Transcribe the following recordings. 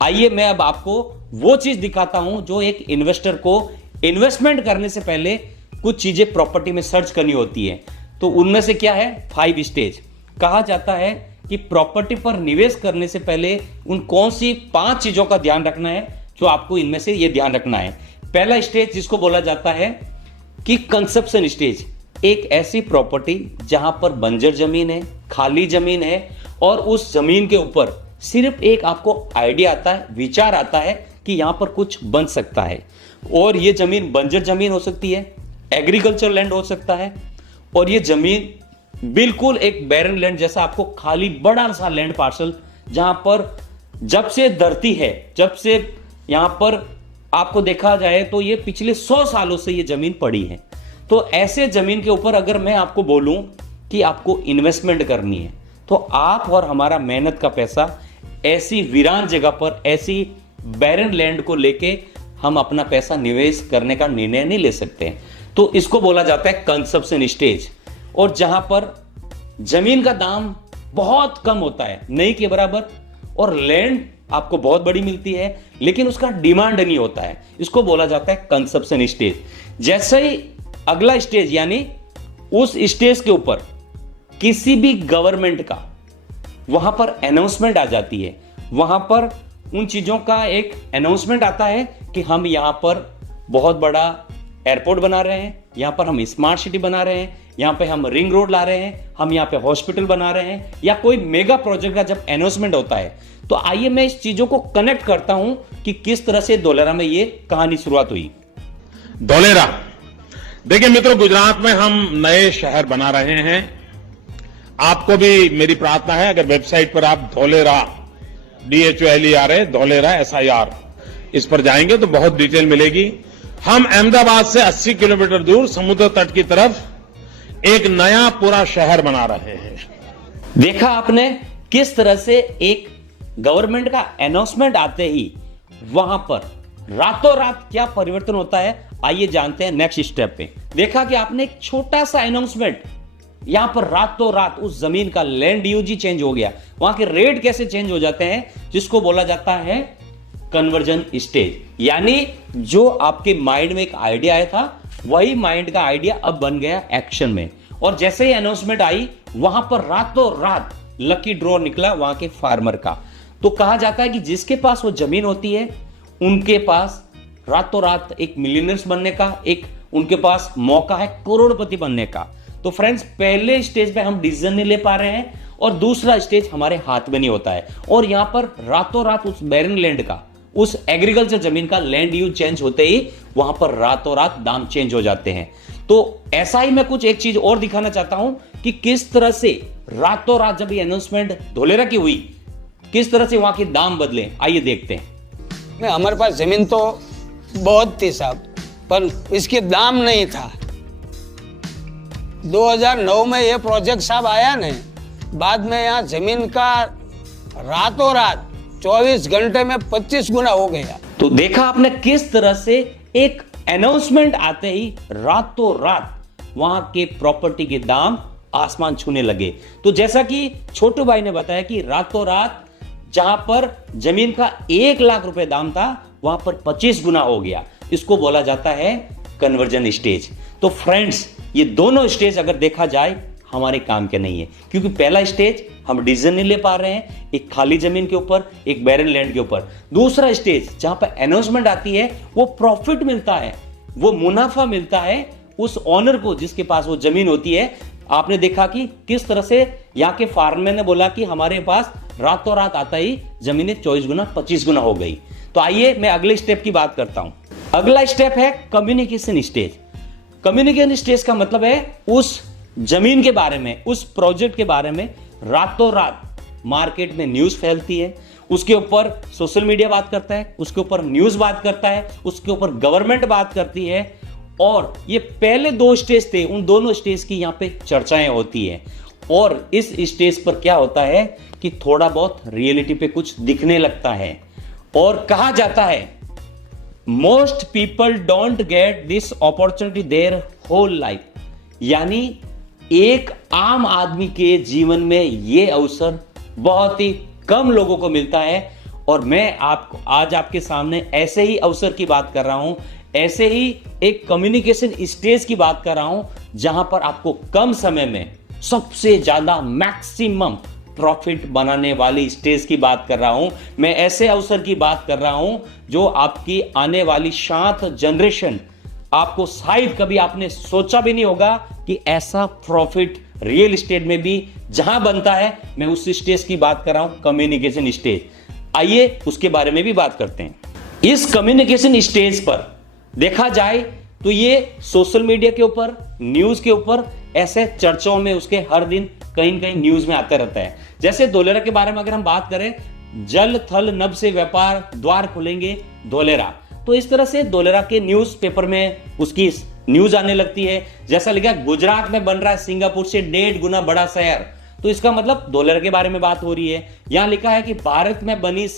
आइए मैं अब आपको वो चीज दिखाता हूं जो एक इन्वेस्टर को इन्वेस्टमेंट करने से पहले कुछ चीजें प्रॉपर्टी में सर्च करनी होती है। तो उनमें से क्या है, 5 स्टेज। कहा जाता है कि प्रॉपर्टी पर निवेश करने से पहले उन कौन सी 5 चीजों का ध्यान रखना है, जो आपको इनमें से ये ध्यान रखना है। पहला स्टेज जिसको बोला जाता है कि कंसेप्शन स्टेज। एक ऐसी प्रॉपर्टी जहां पर बंजर जमीन है, खाली जमीन है, और उस जमीन के ऊपर सिर्फ एक आपको आइडिया आता है, विचार आता है कि यहां पर कुछ बन सकता है। और ये जमीन बंजर जमीन हो सकती है, एग्रीकल्चर लैंड हो सकता है, और ये जमीन बिल्कुल एक बैरन लैंड जैसा आपको खाली बड़ा सा लैंड पार्सल, जहां पर जब से धरती है, जब से यहां पर आपको देखा जाए तो ये पिछले 100 सालों से ये जमीन पड़ी है। तो ऐसे जमीन के ऊपर अगर मैं आपको बोलूं कि आपको इन्वेस्टमेंट करनी है, तो आप और हमारा मेहनत का पैसा ऐसी वीरान जगह पर, ऐसी बैरन लैंड को लेके हम अपना पैसा निवेश करने का निर्णय नहीं ले सकते हैं। तो इसको बोला जाता है कंसेप्शन स्टेज। और जहां पर जमीन का दाम बहुत कम होता है, नहीं के बराबर, और लैंड आपको बहुत बड़ी मिलती है लेकिन उसका डिमांड नहीं होता है, इसको बोला जाता है कंसेप्शन स्टेज। जैसे ही अगला स्टेज, यानी उस स्टेज के ऊपर किसी भी गवर्नमेंट का वहां पर अनाउंसमेंट आ जाती है, वहां पर उन चीजों का एक अनाउंसमेंट आता है कि हम यहां पर बहुत बड़ा एयरपोर्ट बना रहे हैं, यहां पर हम स्मार्ट सिटी बना रहे हैं, यहां पे हम रिंग रोड ला रहे हैं, हम यहां पे हॉस्पिटल बना रहे हैं, या कोई मेगा प्रोजेक्ट का जब अनाउंसमेंट होता है। तो आइए मैं इस चीजों को कनेक्ट करता हूं कि किस तरह से धोलेरा में ये कहानी शुरुआत हुई। धोलेरा, देखिए मित्रों, गुजरात में हम नए शहर बना रहे हैं। आपको भी मेरी प्रार्थना है, अगर वेबसाइट पर आप धोलेरा DHOLERA धोलेरा SIR इस पर जाएंगे तो बहुत डिटेल मिलेगी। हम अहमदाबाद से 80 किलोमीटर दूर समुद्र तट की तरफ एक नया पूरा शहर बना रहे हैं। देखा आपने किस तरह से एक गवर्नमेंट का अनाउंसमेंट आते ही वहां पर रातों रात क्या परिवर्तन होता है, आइए जानते हैं नेक्स्ट स्टेप पे। देखा कि आपने एक छोटा सा अनाउंसमेंट, यहां पर रातों रात उस जमीन का लैंड यूज ही चेंज हो गया, वहां के रेट कैसे चेंज हो जाते हैं, जिसको बोला जाता है कन्वर्जन स्टेज। यानी जो आपके माइंड में एक आइडिया आया था, वही माइंड का आइडिया अब बन गया एक्शन में। और जैसे ही अनाउंसमेंट आई, वहां पर रातों रात लकी ड्रॉ निकला वहां के फार्मर का। तो कहा जाता है कि जिसके पास वो जमीन होती है, उनके पास रातों रात एक मिलियनर्स बनने का एक उनके पास मौका है, करोड़पति बनने का। तो फ्रेंड्स, पहले स्टेज पे हम डिसीजन नहीं ले पा रहे हैं, और दूसरा स्टेज हमारे हाथ में नहीं होता है। और यहां पर रातों रात उस बैरन लैंड का, उस एग्रीकल्चर जमीन का लैंड यूज चेंज होते ही वहां पर रातों रात दाम चेंज हो जाते हैं। तो ऐसा ही मैं कुछ एक चीज और दिखाना चाहता हूं कि किस तरह से रातों रात जब ये अनाउंसमेंट धोलेरा की हुई, किस तरह से वहां के दाम बदले, आइए देखते हैं। हमारे पास जमीन तो बहुत थी साहब, पर इसके दाम नहीं था। 2009 में ये प्रोजेक्ट साहब आया ने, बाद में यहाँ जमीन का रातों रात 24 घंटे में 25 गुना हो गया। तो देखा आपने किस तरह से एक अनाउंसमेंट आते ही रातों रात वहां के प्रॉपर्टी के दाम आसमान छूने लगे। तो जैसा कि छोटू भाई ने बताया कि रातों रात जहां पर जमीन का 1 लाख रुपए दाम था, वहां पर 25 गुना हो गया। इसको बोला जाता है कन्वर्जन स्टेज। तो फ्रेंड्स, ये दोनों स्टेज अगर देखा जाए हमारे काम के नहीं है, क्योंकि पहला स्टेज हम डिसीजन नहीं ले पा रहे हैं, एक खाली जमीन के ऊपर, एक बैरन लैंड के ऊपर। दूसरा स्टेज जहां पर अनाउंसमेंट आती है, वो प्रॉफिट मिलता है, वो मुनाफा मिलता है उस ऑनर को जिसके पास वो जमीन होती है। आपने देखा कि किस तरह से यहाँ के फार्मर ने बोला कि हमारे पास रातों रात आता ही जमीनें 24 गुना 25 गुना हो गई। तो आइए मैं अगले स्टेप की बात करता हूं। अगला स्टेप है कम्युनिकेशन स्टेज। कम्युनिकेशन स्टेज का मतलब है उस जमीन के बारे में, उस प्रोजेक्ट के बारे में रातों रात मार्केट में न्यूज फैलती है, उसके ऊपर सोशल मीडिया बात करता है, उसके ऊपर न्यूज बात करता है, उसके ऊपर गवर्नमेंट बात करती है। और ये पहले 2 स्टेज थे, उन दोनों स्टेज की यहां पे चर्चाएं होती है। और इस स्टेज पर क्या होता है कि थोड़ा बहुत रियलिटी पे कुछ दिखने लगता है। और कहा जाता है most people don't get this opportunity their whole life, यानी एक आम आदमी के जीवन में यह अवसर बहुत ही कम लोगों को मिलता है। और मैं आपको आज आपके सामने ऐसे ही अवसर की बात कर रहा हूं, ऐसे ही एक कम्युनिकेशन स्टेज की बात कर रहा हूं, जहां पर आपको कम समय में सबसे ज्यादा मैक्सिमम प्रॉफिट बनाने वाली स्टेज की बात कर रहा हूं। मैं ऐसे अवसर की बात कर रहा हूं जो आपकी आने वाली 7 जनरेशन, आपको शायद कभी आपने सोचा भी नहीं होगा कि ऐसा प्रॉफिट रियल एस्टेट में भी जहां बनता है। मैं उस स्टेज की बात कर रहा हूं, कम्युनिकेशन स्टेज। आइए उसके बारे में भी बात करते हैं। इस कम्युनिकेशन स्टेज पर देखा जाए तो ये सोशल मीडिया के ऊपर, न्यूज के ऊपर, ऐसे चर्चाओं में उसके हर दिन कहीं न कहीं न्यूज में आता रहता है। जैसे धोलेरा के बारे में अगर हम बात करें, जल थल नभ से व्यापार द्वार खुलेंगे धोलेरा, तो इस तरह से धोलेरा के न्यूज पेपर में उसकी न्यूज आने लगती है। जैसा लिखा गुजरात में बन रहा है सिंगापुर से 1.5 गुना बड़ा शहर, तो इसका मतलब धोलेरा के बारे में बात हो रही है। यहां लिखा है कि भारत में बनी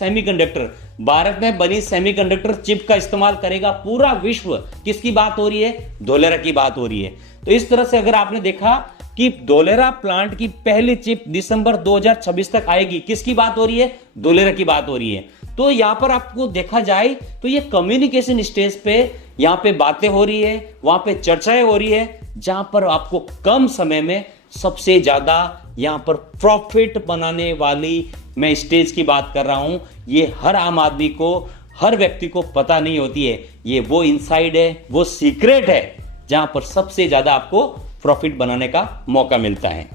सेमीकंडक्टर चिप का इस्तेमाल करेगा पूरा विश्व। किसकी बात हो रही है? धोलेरा की बात हो रही है। तो इस तरह से अगर आपने देखा कि धोलेरा प्लांट की पहली चिप दिसंबर 2026 तक आएगी, किसकी बात हो रही है? धोलेरा की बात हो रही है। तो यहां पर आपको देखा जाए तो ये कम्युनिकेशन स्टेज पे यहां पे बातें हो रही है, वहां पे चर्चाएं हो रही है, जहां पर आपको कम समय में सबसे ज्यादा यहां पर प्रॉफिट बनाने वाली मैं स्टेज की बात कर रहा हूं। ये हर आम आदमी को, हर व्यक्ति को पता नहीं होती है। ये वो इनसाइड है, वो सीक्रेट है, जहां पर सबसे ज्यादा आपको प्रॉफिट बनाने का मौका मिलता है।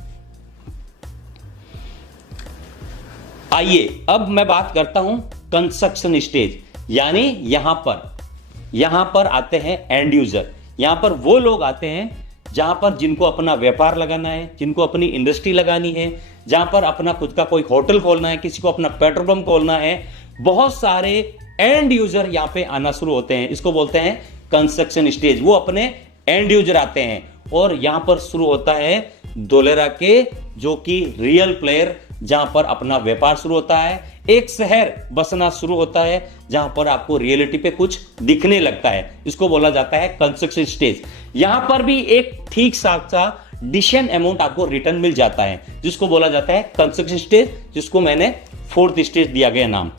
आइए अब मैं बात करता हूं कंस्ट्रक्शन स्टेज, यानी यहां पर आते हैं एंड यूजर। यहां पर वो लोग आते हैं जहां पर जिनको अपना व्यापार लगाना है, जिनको अपनी इंडस्ट्री लगानी है, जहां पर अपना खुद का कोई होटल खोलना है, किसी को अपना पेट्रोल पंप खोलना है। बहुत सारे एंड यूजर यहां पे आना शुरू होते हैं, इसको बोलते हैं कंस्ट्रक्शन स्टेज। वो अपने एंड यूजर आते हैं और यहां पर शुरू होता है धोलेरा के जो कि रियल प्लेयर, जहां पर अपना व्यापार शुरू होता है, एक शहर बसना शुरू होता है, जहां पर आपको रियलिटी पे कुछ दिखने लगता है। इसको बोला जाता है कंस्ट्रक्शन स्टेज। यहां पर भी एक ठीक सा डिसेंट अमाउंट आपको रिटर्न मिल जाता है, जिसको बोला जाता है कंस्ट्रक्शन स्टेज, जिसको मैंने 4th स्टेज दिया गया नाम।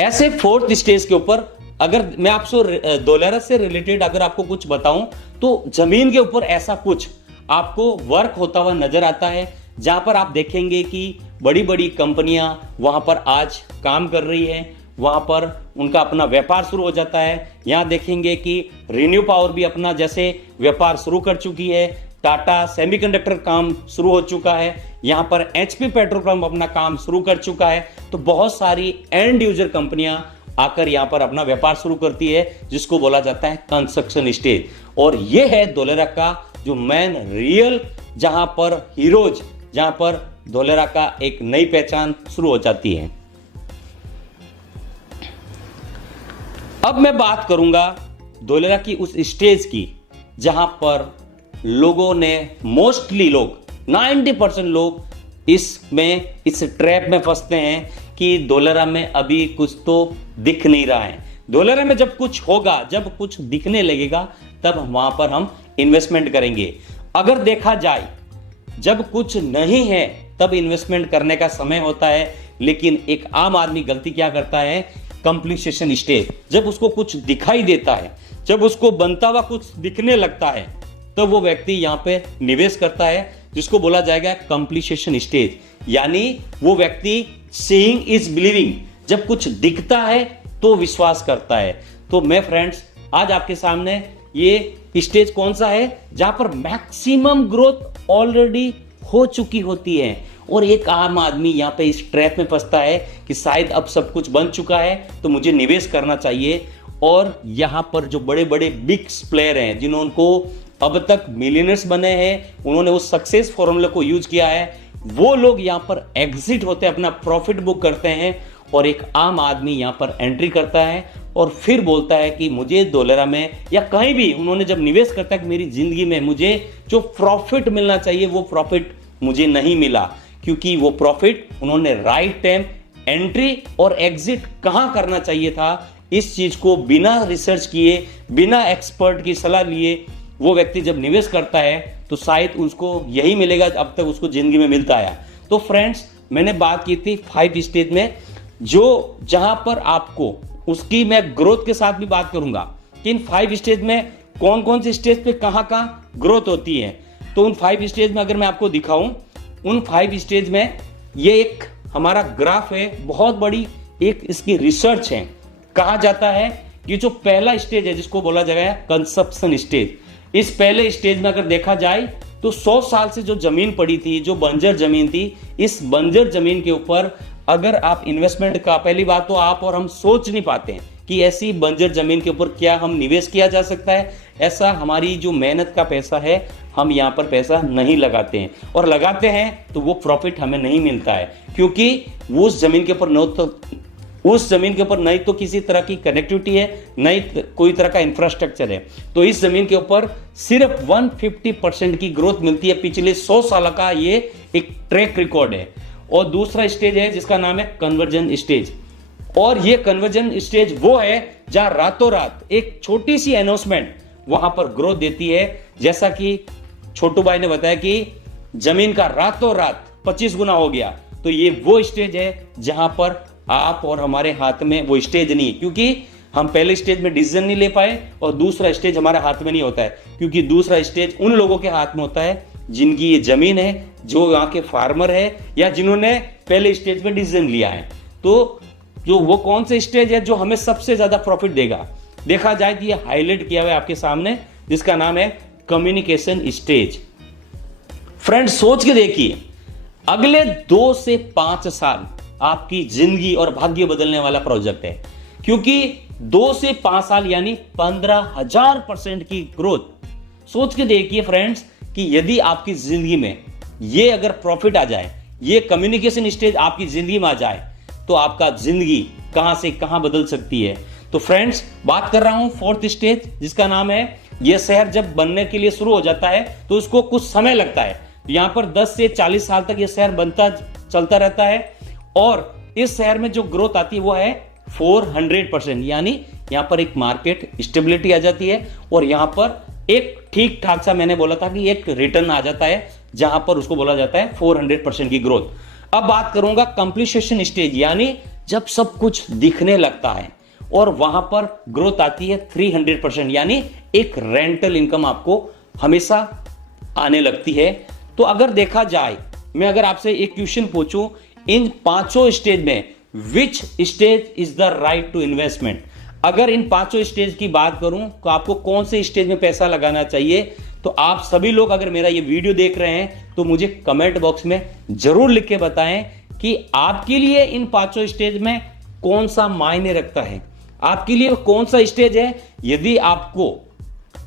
ऐसे 4th स्टेज के ऊपर अगर मैं आपसे धोलेरा से रिलेटेड अगर आपको कुछ बताऊं, तो जमीन के ऊपर ऐसा कुछ आपको वर्क होता हुआ नजर आता है, जहां पर आप देखेंगे कि बड़ी बड़ी कंपनियां वहां पर आज काम कर रही है, वहां पर उनका अपना व्यापार शुरू हो जाता है। यहां देखेंगे कि रिन्यू पावर भी अपना जैसे व्यापार शुरू कर चुकी है, टाटा सेमीकंडक्टर काम शुरू हो चुका है, यहां पर एचपी पेट्रोल पंप अपना काम शुरू कर चुका है। तो बहुत सारी एंड यूजर कंपनियां आकर यहां पर अपना व्यापार शुरू करती है, जिसको बोला जाता है कंस्ट्रक्शन स्टेज। और यह है धोलेरा का जो मेन रियल, जहां पर हीरोज, जहां पर धोलेरा का एक नई पहचान शुरू हो जाती है। अब मैं बात करूंगा धोलेरा की उस स्टेज की जहां पर लोगों ने, मोस्टली लोग 90% लोग इस ट्रैप में फंसते हैं कि धोलेरा में अभी कुछ तो दिख नहीं रहा है। धोलेरा में जब कुछ होगा, जब कुछ दिखने लगेगा, तब वहां पर हम इन्वेस्टमेंट करेंगे। अगर देखा जाए जब कुछ नहीं है तब इन्वेस्टमेंट करने का समय होता है, लेकिन एक आम आदमी गलती क्या करता है? कंप्लीशन स्टेज, जब उसको कुछ दिखाई देता है, जब उसको बनता हुआ कुछ दिखने लगता है, तो वो व्यक्ति यहां पे निवेश करता है, जिसको बोला जाएगा कंप्लीशन स्टेज। यानी वो व्यक्ति सीइंग इज बिलीविंग, जब कुछ दिखता है तो विश्वास करता है। तो मैं फ्रेंड्स आज आपके सामने ये स्टेज कौन सा है जहां पर मैक्सिमम ग्रोथ ऑलरेडी हो चुकी होती है, और एक आम आदमी यहां पे इस ट्रैप में फंसता है कि शायद अब सब कुछ बन चुका है तो मुझे निवेश करना चाहिए। और यहां पर जो बड़े बड़े बिग प्लेयर हैं, जिन्होंने अब तक मिलियनर्स बने हैं, उन्होंने उस सक्सेस फॉर्मूले को यूज किया है, वो लोग यहां पर एग्जिट होते हैं, अपना प्रॉफिट बुक करते हैं, और एक आम आदमी यहां पर एंट्री करता है और फिर बोलता है कि मुझे धोलेरा में या कहीं भी, उन्होंने जब निवेश करता है कि मेरी जिंदगी में मुझे जो प्रॉफिट मिलना चाहिए वो प्रॉफिट मुझे नहीं मिला, क्योंकि वो प्रॉफिट उन्होंने राइट टाइम एंट्री और एग्जिट कहां करना चाहिए था, इस चीज को बिना रिसर्च किए, बिना एक्सपर्ट की सलाह लिए वो व्यक्ति जब निवेश करता है तो शायद उसको यही मिलेगा अब तक उसको जिंदगी में मिलता है। तो फ्रेंड्स मैंने बात की थी 5 स्टेज में, जो जहां पर आपको उसकी मैं ग्रोथ के साथ भी बात करूंगा कि इन 5 स्टेज में कौन कौन से स्टेज पे कहां कहां ग्रोथ होती है। तो उन 5 स्टेज में अगर मैं आपको दिखाऊं, उन 5 स्टेज में ये एक हमारा ग्राफ है, बहुत बड़ी एक इसकी रिसर्च है। कहा जाता है कि जो पहला स्टेज है जिसको बोला जाएगा कंजप्शन स्टेज, इस पहले स्टेज में अगर देखा जाए तो 100 साल से जो जमीन पड़ी थी, जो बंजर जमीन थी, इस बंजर जमीन के ऊपर अगर आप इन्वेस्टमेंट का, पहली बात तो आप और हम सोच नहीं पाते हैं कि ऐसी बंजर जमीन के ऊपर क्या हम निवेश किया जा सकता है। ऐसा हमारी जो मेहनत का पैसा है, हम यहाँ पर पैसा नहीं लगाते हैं, और लगाते हैं तो वो प्रॉफिट हमें नहीं मिलता है, क्योंकि वो उस जमीन के ऊपर नहीं तो किसी तरह की कनेक्टिविटी है, नहीं कोई तरह का इंफ्रास्ट्रक्चर है। तो इस जमीन के ऊपर सिर्फ 150% की ग्रोथ मिलती है। पिछले 100 साल का ये एक ट्रैक रिकॉर्ड है। और दूसरा स्टेज है जिसका नाम है कन्वर्जन स्टेज, और ये कन्वर्जन स्टेज वो है जहां रातों रात एक छोटी सी अनाउंसमेंट वहां पर ग्रोथ देती है। जैसा कि छोटू भाई ने बताया कि जमीन का रातों रात 25 गुना हो गया, तो ये वो स्टेज है जहां पर आप और हमारे हाथ में वो स्टेज नहीं है, क्योंकि हम पहले स्टेज में डिसीजन नहीं ले पाए, और दूसरा स्टेज हमारे हाथ में नहीं होता है, क्योंकि दूसरा स्टेज उन लोगों के हाथ में होता है जिनकी ये जमीन है, जो यहाँ के फार्मर है, या जिन्होंने पहले स्टेज में डिसीजन लिया है। तो जो वो कौन से स्टेज है जो हमें सबसे ज्यादा प्रॉफिट देगा, देखा जाए तो ये हाईलाइट किया हुआ है आपके सामने, जिसका नाम है कम्युनिकेशन स्टेज। फ्रेंड्स, सोच के देखिए, अगले 2 से 5 साल आपकी जिंदगी और भाग्य बदलने वाला प्रोजेक्ट है, क्योंकि 2 से 5 साल यानी 15,000% की ग्रोथ। सोच के देखिए फ्रेंड्स कि यदि आपकी जिंदगी में ये अगर प्रॉफिट आ जाए, ये कम्युनिकेशन स्टेज आपकी जिंदगी में आ जाए, तो आपका जिंदगी कहां से कहां बदल सकती है। तो फ्रेंड्स, बात कर रहा हूं 4th स्टेज, जिसका नाम है, यह शहर जब बनने के लिए शुरू हो जाता है तो उसको कुछ समय लगता है। यहां पर 10 से 40 साल तक यह शहर बनता चलता रहता है, और इस शहर में जो ग्रोथ आती है वो है 400%, यानी यहां पर एक मार्केट स्टेबिलिटी आ जाती है, और यहां पर एक ठीक ठाक सा, मैंने बोला था कि एक रिटर्न आ जाता है, जहां पर उसको बोला जाता है 400% की ग्रोथ। अब बात करूंगा कंप्लीशन स्टेज, यानी जब सब कुछ दिखने लगता है और वहां पर ग्रोथ आती है 300%, यानी एक रेंटल इनकम आपको हमेशा आने लगती है। तो अगर देखा जाए, मैं अगर आपसे एक क्वेश्चन पूछूं, इन 5 स्टेज में which stage is the right to investment, अगर इन 5 स्टेज की बात करूं तो आपको कौन से स्टेज में पैसा लगाना चाहिए, तो आप सभी लोग अगर मेरा ये वीडियो देख रहे हैं तो मुझे कमेंट बॉक्स में जरूर लिख के बताएं कि आपके लिए इन 5 स्टेज में कौन सा मायने रखता है, आपके लिए कौन सा स्टेज है। यदि आपको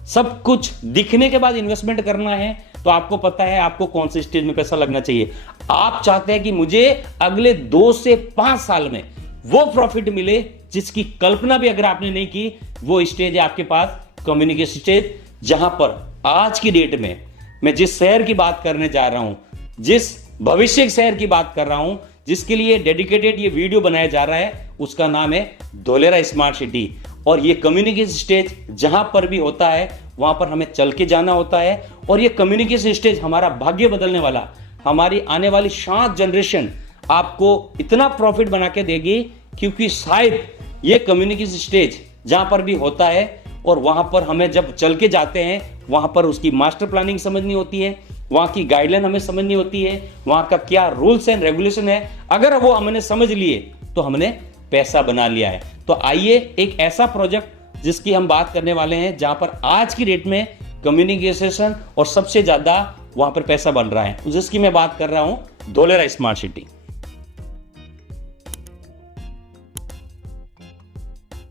सब कुछ दिखने के बाद इन्वेस्टमेंट करना है तो आपको पता है आपको कौन से स्टेज में पैसा लगना चाहिए। आप चाहते हैं कि मुझे अगले 2 से 5 साल में वो प्रॉफिट मिले जिसकी कल्पना भी अगर आपने नहीं की, वो स्टेज है आपके पास कम्युनिकेशन स्टेज, जहां पर आज की डेट में मैं जिस शहर की बात करने जा रहा हूं, जिस भविष्य के शहर की बात कर रहा हूं, जिसके लिए डेडिकेटेड ये वीडियो बनाया जा रहा है, उसका नाम है धोलेरा स्मार्ट सिटी। और ये कम्युनिकेशन स्टेज जहां पर भी होता है वहां पर हमें चल के जाना होता है, और ये कम्युनिकेशन स्टेज हमारा भाग्य बदलने वाला, हमारी आने वाली 7 जनरेशन आपको इतना प्रॉफिट बना के देगी, क्योंकि शायद ये कम्युनिकेशन स्टेज जहां पर भी होता है और वहां पर हमें जब चल के जाते हैं, वहां पर उसकी मास्टर प्लानिंग समझनी होती है, वहां की गाइडलाइन हमें समझनी होती है, वहां का क्या रूल्स एंड रेगुलेशन है। अगर वो हमने समझ लिए तो हमने पैसा बना लिया है। तो आइए एक ऐसा प्रोजेक्ट जिसकी हम बात करने वाले हैं, जहां पर आज की डेट में कम्युनिकेशन और सबसे ज्यादा वहां पर पैसा बन रहा है, जिसकी मैं बात कर रहा हूं धोलेरा स्मार्ट सिटी।